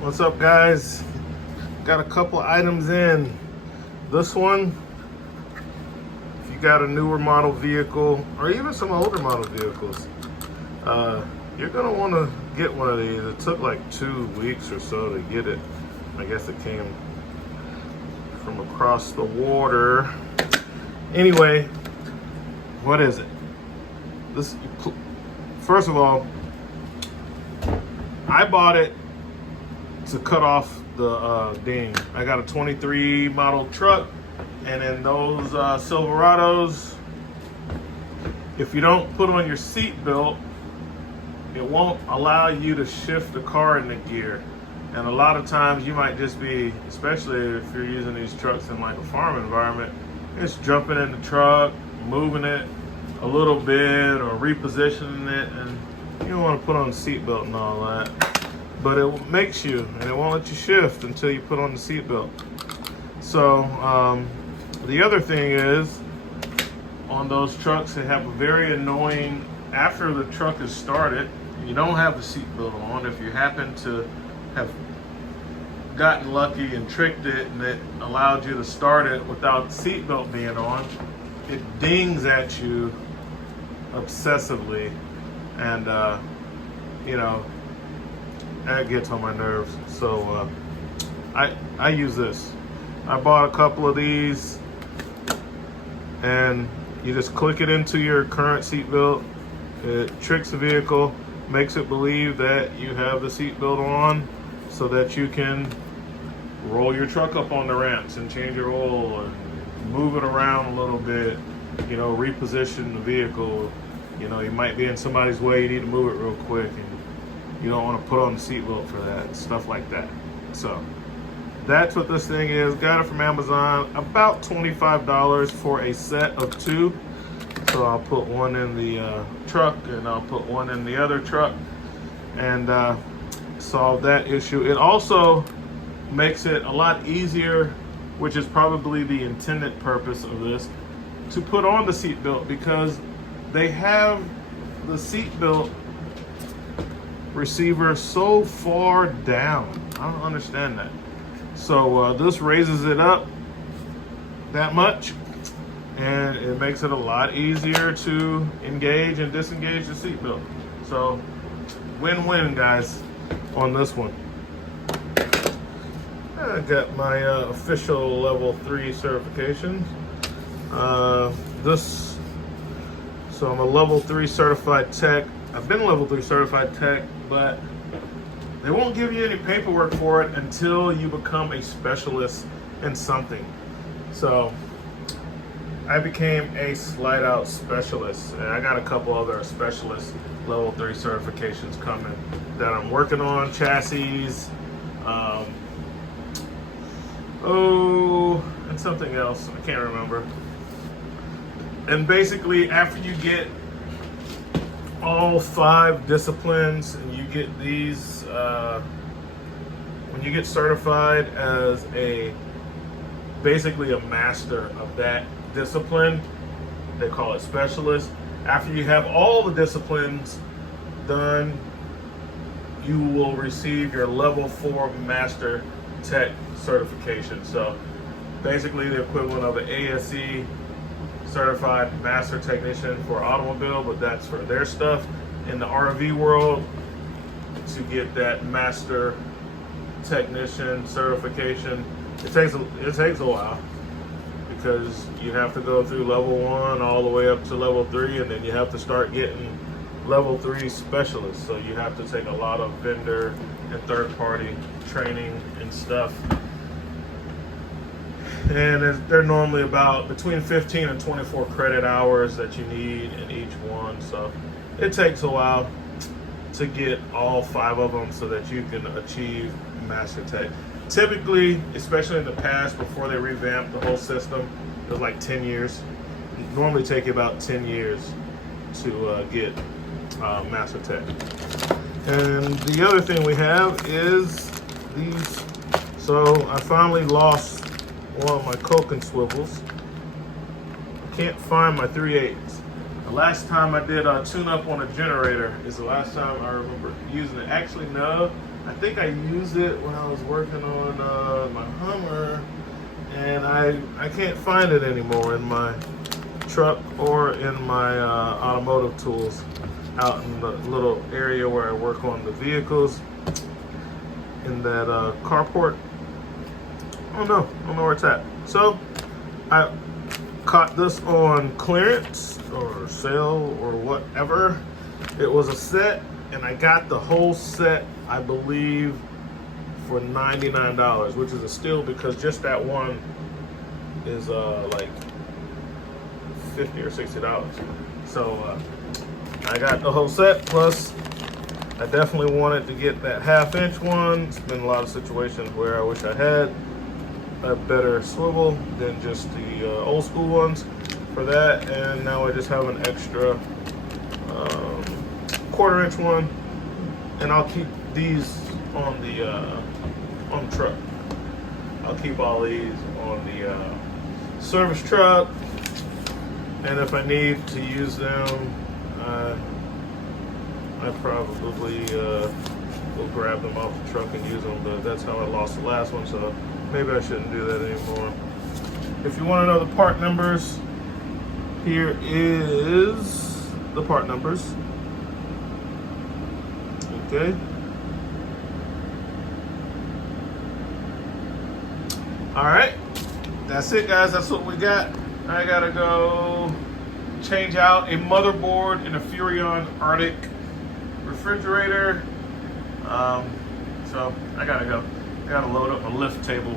What's up, guys? Got a couple items in. This one, if you got a newer model vehicle or even some older model vehicles, you're gonna want to get one of these. It took like 2 weeks or so to get it. I guess it came from across the water. Anyway, what is it? This, first of all, I bought it to cut off the ding. I got a 23 model truck, and in those Silverados, if you don't put on your seat belt, it won't allow you to shift the car into gear. And a lot of times you might just be, especially if you're using these trucks in like a farm environment, it's jumping in the truck, moving it a little bit or repositioning it, and you don't want to put on the seat belt and all that. But it makes you, and it won't let you shift until you put on the seat belt. So the other thing is, on those trucks, they have a very annoying, after the truck is started, you don't have the seat belt on. If you happen to have gotten lucky and tricked it and it allowed you to start it without the seat belt being on, it dings at you obsessively, and you know, that gets on my nerves. So I use this. I bought a couple of these, and you just click it into your current seat belt. It tricks the vehicle, makes it believe that you have the seat belt on, so that you can roll your truck up on the ramps and change your oil and move it around a little bit, you know, reposition the vehicle. You know, you might be in somebody's way, you need to move it real quick, and you don't want to put on the seatbelt for that, stuff like that. So that's what this thing is. Got it from Amazon, about $25 for a set of 2. So I'll put one in the truck, and I'll put one in the other truck, and solve that issue. It also makes it a lot easier, which is probably the intended purpose of this, to put on the seatbelt, because they have the seatbelt receiver so far down. I don't understand that. So this raises it up that much, and it makes it a lot easier to engage and disengage the seatbelt. So win-win, guys, on this one. I got my official level 3 certification. So I'm a level 3 certified tech. I've been a level 3 certified tech, but they won't give you any paperwork for it until you become a specialist in something. So I became a slide out specialist, and I got a couple other specialist level 3 certifications coming that I'm working on. Chassis, and something else, I can't remember. And basically, after you get all 5 disciplines, and you get these, when you get certified as basically a master of that discipline, they call it specialist. After you have all the disciplines done, you will receive your level 4 master tech certification. So basically the equivalent of an ASE, certified master technician for automobile, but that's for their stuff. In the RV world, to get that master technician certification, it takes a while, because you have to go through level 1 all the way up to level 3, and then you have to start getting level 3 specialists. So you have to take a lot of vendor and third-party training and stuff. And they're normally about between 15 and 24 credit hours that you need in each one. So it takes a while to get all 5 of them so that you can achieve Master Tech. Typically, especially in the past, before they revamped the whole system, it was like 10 years. It normally take you about 10 years to get Master Tech. And the other thing we have is these. So I finally lost one of my Koken swivels. I can't find my 3/8. The last time I did a tune-up on a generator is the last time I remember using it. Actually, no. I think I used it when I was working on my Hummer, and I can't find it anymore in my truck or in my automotive tools out in the little area where I work on the vehicles in that carport. I don't know where it's at. So I caught this on clearance or sale or whatever. It was a set, and I got the whole set, I believe, for $99, which is a steal because just that one is like $50 or $60. So I got the whole set, plus I definitely wanted to get that 1/2" one. It's been a lot of situations where I wish I had a better swivel than just the old school ones for that, and now I just have an extra 1/4" one, and I'll keep these on the truck. I'll keep all these on the service truck, and if I need to use them, I probably will grab them off the truck and use them, but that's how I lost the last one, so maybe I shouldn't do that anymore. If you want to know the part numbers, here is the part numbers. Okay. All right. That's it, guys. That's what we got. I gotta go change out a motherboard in a Furrion Arctic refrigerator. So I gotta go. I gotta load up my lift table.